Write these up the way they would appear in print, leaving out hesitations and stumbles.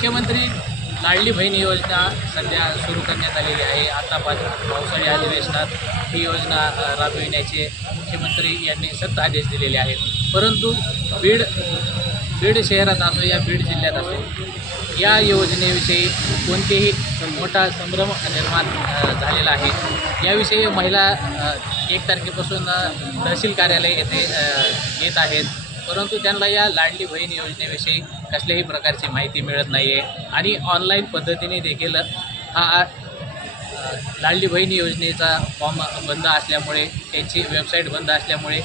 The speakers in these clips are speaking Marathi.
मुख्यमंत्री लाडली बहीण योजना सध्या सुरू करण्यात आलेली आहे। आता पावसाळी अधिवेशनात ही योजना राबविण्याचे मुख्यमंत्री यांनी सक्त आदेश दिलेले आहेत। परंतु बीड शहरात असो या बीड जिल्ह्यात असो या योजनेविषयी कोणतेही मोठा संभ्रम निर्माण झालेला आहे। याविषयी महिला 1 तारखेपासून तहसील कार्यालय येथे येत आहेत, परंतु त्यांना या लाडली बहीण योजनेविषयी कसल्याही प्रकारची माहिती मिळत नाही आहे आणि ऑनलाईन पद्धतीने देखील हा लाडली बहीण योजनेचा फॉर्म बंद असल्यामुळे त्यांची वेबसाईट बंद असल्यामुळे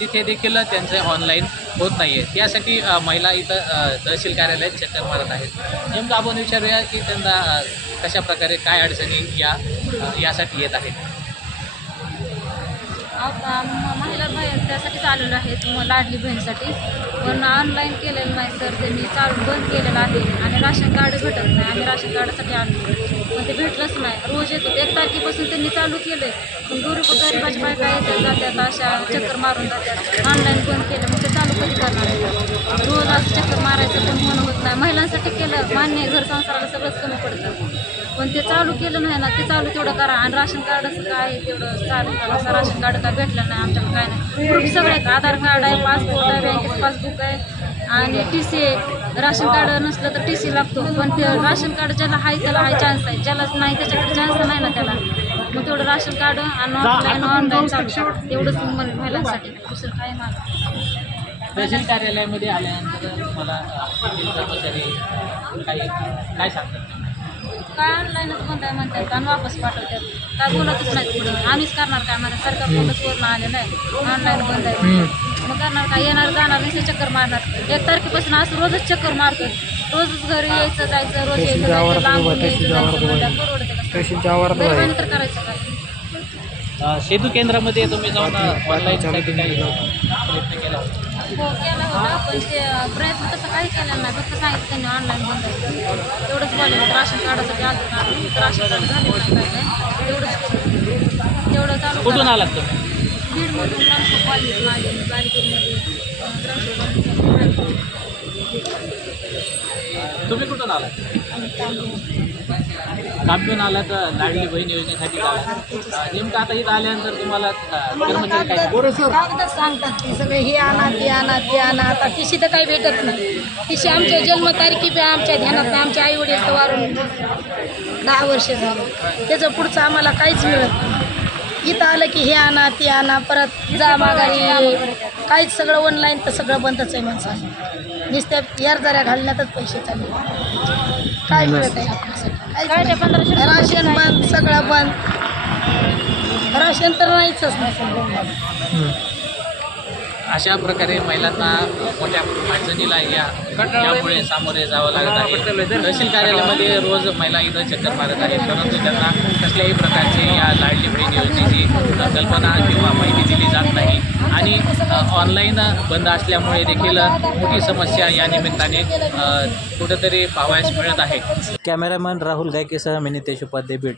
तिथे देखील त्यांचं ऑनलाईन होत नाही आहे। त्यासाठी महिला इथं तहसील कार्यालयात चक्कर मारत आहेत। नेमकं आपण विचारूया की त्यांना कशा प्रकारे काय अडचणी यासाठी येत आहेत। महिला त्यासाठी आलेलो आहेत लाडली बहीणसाठी, पण ऑनलाईन केलेलं नाही सर, त्यांनी बंद केलेलं आहे आणि राशन कार्ड भेटत नाही। आम्ही राशन कार्डासाठी आलो पण ते भेटलंच नाही। रोज येतो 1 तारखेपासून त्यांनी चालू केलं, पण गरीबाची बायका येतात जातात, अशा चक्कर मारून जातात। ऑनलाईन बंद केलं मग ते चालू कधी करणार आहे? रोज असं चक्कर मारायचं पण होणं होत नाही। महिलांसाठी केलं मान्य, घर संसाराला सगळंच कमी पडतं, पण ते चालू केलं नाही ना। ते चालू तेवढं करा आणि राशन कार्डचं काय तेवढं चालू करा। असं राशन कार्ड काय भेटलं नाही आमच्याकडे, काय नाही। प्रूफ सगळे आहेत, आधार कार्ड आहे, पासपोर्ट आहे, बँकेचं पासबुक आहे आणि TC आहे। राशन कार्ड नसलं तर TC लागतो, पण ते राशन कार्ड ज्याला आहे त्याला आहे चान्स आहे, ज्यालाच नाही त्याच्याकडे चान्स नाही ना त्याला। मग तेवढं राशन कार्ड आणि ऑनलाईन चालू एवढंच महिलांसाठी, दुसरं काय मागं। तहसील कार्यालयामध्ये आल्यानंतर मला कर्मचारी काय सांगतात? काय ऑनलाईनच बंद आहे म्हणतात आणि वापस पाठवतात, काय बोलतच नाही पुढं। आम्हीच करणार काय, मला सरकार बोलत वरून आलेलं आहे ऑनलाईन बंद आहे, मग करणार काय? येणार जाणार नुसते चक्कर मारणार। 1 तारखेपासून असं रोजच चक्कर मारतो, रोजच घरी यायचं जायचं, रोज यायचं जायचं, लांबून यायचं जायचं, परवडते गरिबांनी तर करायचं काय? सेतू केंद्रामध्ये तुम्ही जाऊन ऑनलाईनसाठी काही प्रयत्न केला? हो केला होता, पण ते प्रयत्न तसं काही केलेलं नाही। फक्त सांगितलं त्यांनी ऑनलाईन बंद आहे तेवढंच बोलले। राशन कार्डासाठी आलं ना, राशन कार्ड झाले नाही काय तेवढंच केलं, तेवढं चालू। कुठून आलात तुम्ही? बीडमधून ग्रामसेवक कॉलनीतून आले, बारीकडमध्ये ग्रामसेवक। तुम्ही कुठून आलात? कामून आलात लाडली बहीण योजनेसाठी आलात। नेमकं आता इथं आल्यानंतर तुम्हाला कर्मचारी काय कागदच सांगतात की सगळे हे आणा ते आणा ते आणा। आता TC तर काही भेटत नाही। TC आमच्या जन्मतारखी बी आमच्या ध्यानात नाही, आमचे आई वडील तर वारून 10 वर्ष झालं, त्याचं पुढचं आम्हाला काहीच मिळत नाही। इथं आलं की हे आणा ते आणा, परत जा माघारी, काहीच सगळं ऑनलाईन तर सगळं बंदच आहे माणसाने। नुसत्या यारदाऱ्या घालण्यातच पैसे चालले, काय मिळत आहे आपल्यासाठी? राशन बंद, सगळं बंद, राशन तर नाहीच नाही। अशा प्रकारे महिलांना मोठ्या अडचणीला यामुळे सामोरे जावं लागत आहे। तहसील कार्यालयामध्ये रोज महिला इथं चक्कर मारत आहेत, परंतु त्यांना कसल्याही प्रकारची या लाडली बहीण योजनेची कल्पना किंवा माहिती दिली जात नाही आणि ऑनलाईन बंद असल्यामुळे देखील मोठी समस्या या निमित्ताने कुठंतरी पाहावयास मिळत आहे। कॅमेरामॅन राहुल गायकेसह मी नितेश उपाध्याय, बीड।